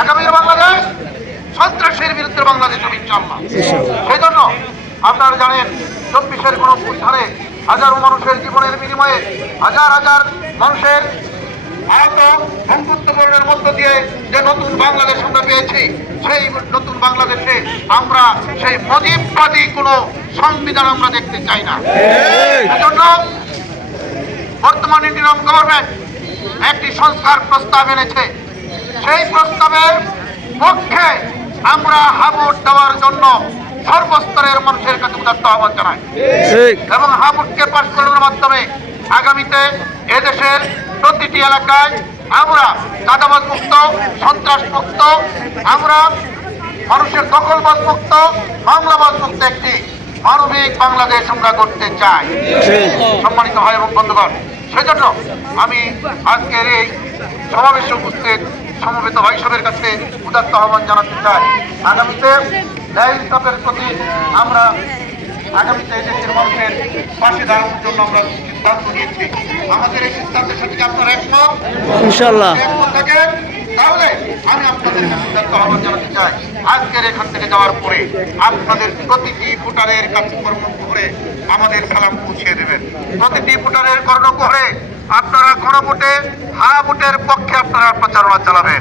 আগামীর বাংলাদেশ সন্ত্রাসের বিরুদ্ধে বাংলাদেশ হবে ইনশাআল্লাহ। সেই জন্য আপনারা জানেন 24-এর গণঅভ্যুত্থানে হাজারো মানুষের জীবনের বিনিময়ে হাজার হাজার মানুষের আহত বঙ্গুত্বকরণের মধ্য দিয়ে যে নতুন বাংলাদেশ আমরা পেয়েছি, সেই নতুন বাংলাদেশে আমরা সেই মুজিববাদী কোনো সংবিধান আমরা দেখতে চাই না। এজন্য বর্তমান ইন্ডিয়ান গভর্নমেন্ট একটি সংস্কার প্রস্তাব এনেছে। সেই প্রস্তাবের পক্ষে আমরা হাবুট দেওয়ার জন্য সর্বস্তরের মানুষের কাছে উদাত্ত আহ্বান জানাই এবং হাবুটকে পাশ করানোর মাধ্যমে আগামীতে এদেশের প্রতিটি এলাকায় আমরা চাঁদাবাজ মুক্ত, সন্ত্রাস মুক্ত, আমরা মানুষের দখলবাজ মুক্ত, মামলাবাজ মুক্ত একটি মানবিক বাংলাদেশ আমরা করতে চাই। সম্মানিত ভাই এবং বন্ধুগণ, সেজন্য আমি আজকের এই সমাবেশে উপস্থিত সমবেত ভাইসবের কাছে উদাত্ত আহ্বান জানাতে চাই। আগামীতে ন্যায় ইনসাফের প্রতি আমরা আগামীতে দেশের মানুষের পাশে দাঁড়ানোর জন্য আমরা সিদ্ধান্ত নিয়েছি। আমাদের এই সিদ্ধান্তের সাথে আপনারা একমত ইনশাআল্লাহ থাকেন, তাহলে আমি আপনাদের সিদ্ধান্ত আহ্বান জানাতে চাই। আজকের এখান থেকে যাওয়ার পরে আপনাদের প্রতিটি ভোটারের কাছে কর্মকরে আমাদের সালাম পৌঁছে দেবেন। প্রতিটি ভোটারের কর্ণকুহরে আপনারা গণভোটে হ্যাঁ ভোটের পক্ষে আপনারা প্রচারণা চালাবেন।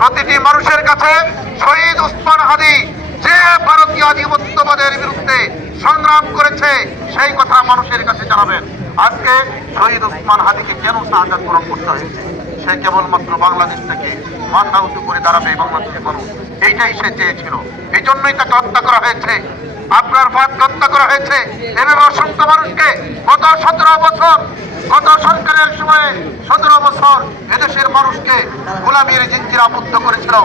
প্রতিটি মানুষের কাছে শহীদ ওসমান হাদি যে ভারতীয় আধিপত্যবাদের বিরুদ্ধে সংগ্রাম করেছে সেই কথা মানুষের কাছে জানাবেন। আজকে শহীদ ওসমান হাদিকে কেন শাহাদাত বরণ করতে হয়েছে? সে কেবলমাত্র বাংলাদেশটাকে মাথা উঁচু করে দাঁড়াবে বাংলাদেশের মানুষ, এইটাই সে চেয়েছিল। এই জন্যই তাকে হত্যা করা হয়েছে, আপনার ভাতকে হত্যা করা হয়েছে। এভাবে অসংখ্য মানুষকে গত 17 বছর, গত সরকারের সময়ে 17 বছর এদেশের মানুষকে গোলামীর জিঞ্জিরে আবদ্ধ করেছিল।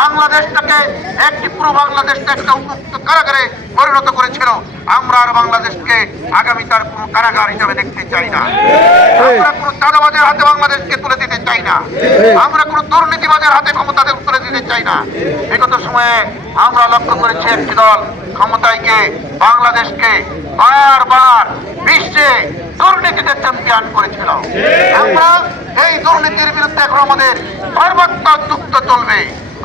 বাংলাদেশটাকে একটি পুরো বাংলাদেশটা একটা উন্মুক্ত কারাগারে পরিণত করেছিল। আমরা আর বাংলাদেশকে আগামীকার কোনো কারাগার হিসাবে দেখতে চাই না। আমরা কোনো চাঁদাবাজের হাতে বাংলাদেশকে তুলে দিতে চাই না। আমরা কোনো দুর্নীতিবাজের হাতে ক্ষমতা তুলে দিতে চাই না। বিগত সময়ে আমরা লক্ষ্য করেছি একটি দল ক্ষমতায় গিয়ে বাংলাদেশকে বারবার বিশ্বে দুর্নীতিতে চ্যাম্পিয়ন করেছিল। আমরা এই দুর্নীতির বিরুদ্ধে এখন আমাদের সর্বাত্মক যুক্ত চলবে।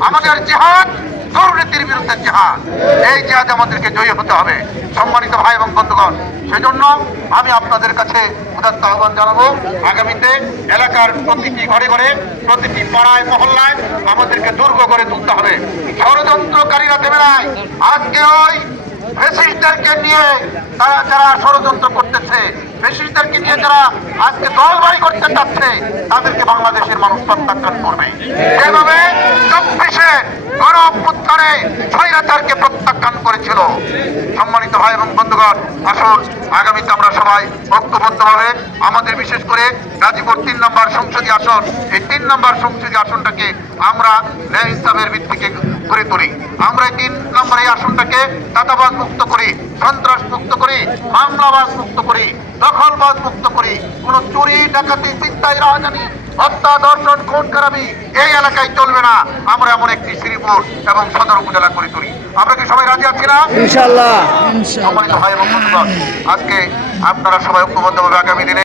আমাদের জিহাদ দুর্নীতির বিরুদ্ধে জিহাদ, এই জিহাদে আমাদেরকে জয়ী হতে হবে। সম্মানিত ভাই এবং বন্ধুগণ, সেজন্য আমি আপনাদের কাছে উদাত্ত আহ্বান জানাবো, আগামীতে এলাকার প্রতিটি ঘরে ঘরে, প্রতিটি পাড়ায় মহল্লায় আমাদেরকে দুর্গ করে তুলতে হবে। ষড়যন্ত্রকারীরা দেবে নাই। আজকে ওই ফ্যাসিস্টদেরকে নিয়ে তারা যারা ষড়যন্ত্র করতেছে, ফ্যাসিস্টদেরকে নিয়ে যারা আজকে দলবাড়ি করতে চাচ্ছে, তাদেরকে বাংলাদেশের মানুষ প্রত্যাখ্যান করবে। যেভাবে 24-এ গণঅভ্যুত্থানে স্বৈরাচারকে প্রত্যাখ্যান করেছিল। সম্মানিত ভাই এবং বন্ধুগণ, আসুন আগামীতে আমরা সবাই ঐক্যবদ্ধভাবে আমাদের বিশেষ করে গাজীপুর 3 নম্বর সংসদীয় আসন, এই 3 নম্বর সংসদীয় আসনটাকে আমরা ন্যায় ইনসাফের ভিত্তিতে করে তুলি। আমরা এই 3 নম্বর এই আসনটাকে চাঁদাবাজ মুক্ত করি, সন্ত্রাস মুক্ত করি, মামলাবাজ মুক্ত করি, দখলবাজ মুক্ত করি। কোন চুরি, ডাকাতি, ছিনতাই, রাহাজানি, হত্যা, ধর্ষণ, খুন খারাপি এই এলাকায় চলবে না। আমরা এমন একটি শ্রীপুর এবং সদর উপজেলা করে তুলি। আমরা কি সবাই রাজি আছি না? ইনশাআল্লাহ। সম্মানিত ভাই এবং বন্ধুগণ, আজকে আপনারা সবাই ঐক্যবদ্ধভাবে আগামী দিনে